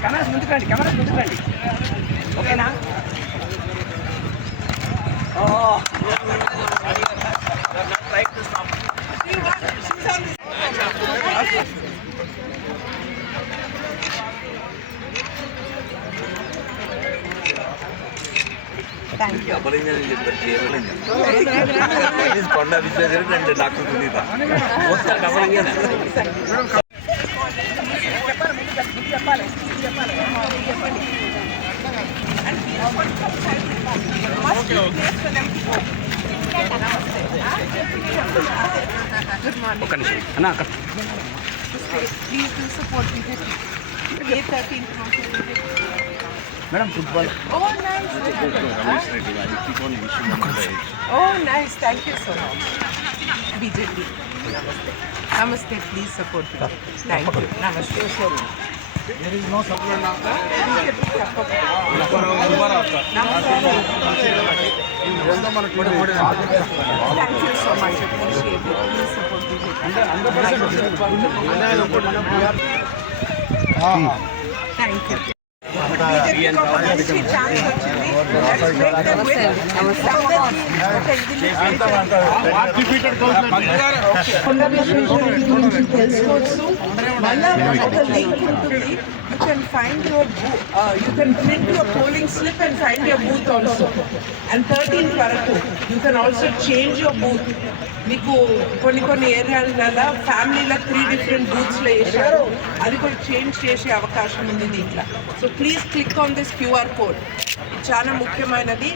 కెమెరాస్ ముందుకు రండి ఓకేనా? కొండ విశ్వేశ్వర డాక్టర్ సునీత ఒక్క నిమిషం అన్న అక్కడ Please do support BJP. A13 madam football. Oh, nice. Oh, nice. Thank you so much. BJP. Namaste. Namaste. Please support me. Thank you. Namaste. There is no supplement of that. BJP support. Thank you so much. Appreciate it. Please support BJP. Thank you. BJP chance వచ్చింది. Let's make them win. కొండ విశ్వేశ్వరుడి గురించి తెలుసుకోవచ్చు. మళ్ళా ఒక లింక్ ఉంటుంది. You can find your you can print your polling slip and find your booth also. And 13 వరకు you can also change your booth. మీకు కొన్ని ఏరియాలలో ఫ్యామిలీలో 3 different బూత్స్లో వేసారు. అది కూడా చేంజ్ చేసే అవకాశం ఉంది దీంట్లో. So please click on this QR code. చాలా ముఖ్యమైనది.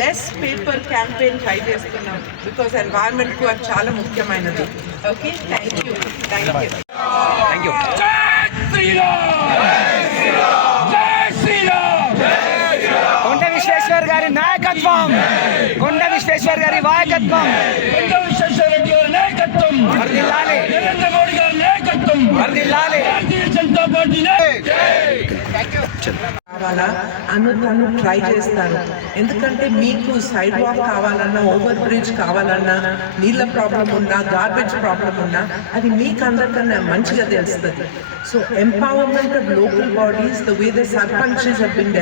లెస్ పేపర్ క్యాంపెయిన్ ట్రై చేస్తున్నాం బికాస్ ఎన్వైరన్మెంట్కు అది చాలా ముఖ్యమైనది. Okay, thank you. కొండ విశ్వేశ్వర్ గారి నాయకత్వం, కొండ విశ్వేశ్వర్ గారి నాయకత్వం, కొండ విశ్వేశ్వర రెడ్డి గారి నాయకత్వం వర్ధిల్లాలి, నరేంద్ర మోడీ గారి నాయకత్వం వర్ధిల్లాలి, భారతీయ జనతా పార్టీ కావాలా తను ట్రై చేస్తాను. ఎందుకంటే మీకు సైడ్ వాక్ కావాలన్నా, ఓవర్ బ్రిడ్జ్ కావాలన్నా, నీళ్ళ ప్రాబ్లం ఉన్నా, గార్బేజ్ ప్రాబ్లం ఉన్నా అది మీకు అందరికన్నా మంచిగా తెలుస్తుంది. So empowerment of local bodies, the way the sarpanches have been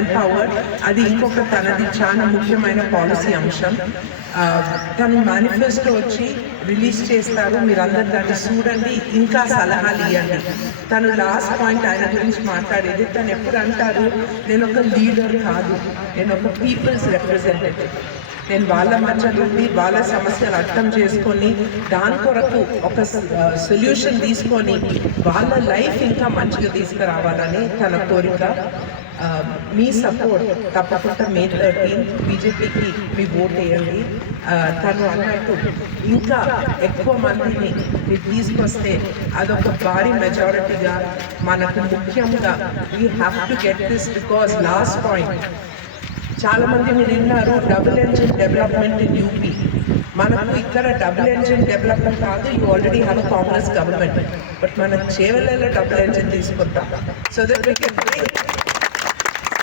empowered, అది ఇంకొక తనది చాలా ముఖ్యమైన పాలసీ అంశం. తను మేనిఫెస్టో వచ్చి రిలీజ్ చేస్తారు. మీరు అందరు దాన్ని చూడండి, ఇంకా సలహాలు ఇవ్వండి. తను లాస్ట్ పాయింట్ ఆయన గురించి మాట్లాడేది, తను ఎప్పుడు అంటారు, నేను ఒక లీడర్ కాదు, నేను ఒక పీపుల్స్ రిప్రజెంటేటివ్. నేను వాళ్ళ మధ్య నుండి వాళ్ళ సమస్యలు అర్థం చేసుకొని దాని కొరకు ఒక సొల్యూషన్ తీసుకొని వాళ్ళ లైఫ్ ఇంకా మంచిగా తీసుకురావాలని తన కోరిక. మీ సపోర్ట్ తప్పకుండా May 13 బీజేపీకి మీ ఓట్ వేయండి. తను అన్నట్టు ఇంకా ఎక్కువ మందిని మీరు తీసుకొస్తే అదొక భారీ మెజారిటీగా మనకు ముఖ్యంగా we have to get this because last point చాలా మంది మీరు విన్నారు, double engine development in UP. మనకు ఇక్కడ డబుల్ ఎంజిన్ డెవలప్మెంట్ కాదు, you already have Congress government. But మనం చేవలలో డబుల్ ఎంజిన్ తీసుకుంటాం. So that we can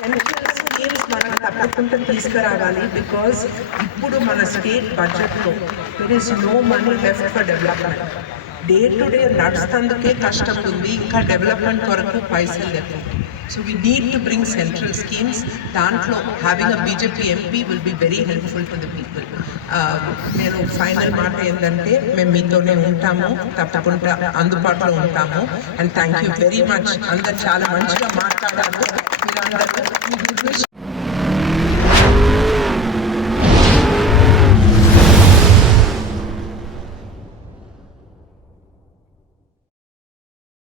central schemes మనం తప్పకుండా తీసుకురావాలి. బికాజ్ ఇప్పుడు మన స్టేట్ బడ్జెట్లో there is no money left for development. Day to day నడుస్తందుకే కష్టం ఉంది, ఇంకా డెవలప్మెంట్ కొరకు పైసలు లేవు. So we need to bring central schemes. దాంట్లో having a BJP MP will be very helpful to the people. నేను ఫైనల్ మాట ఏంటంటే మేము మీతోనే ఉంటాము, తప్పకుండా అందుబాటులో ఉంటాము. And thank you very much. అందరు చాలా మంచిగా మాట్లాడారు. మీరందరూ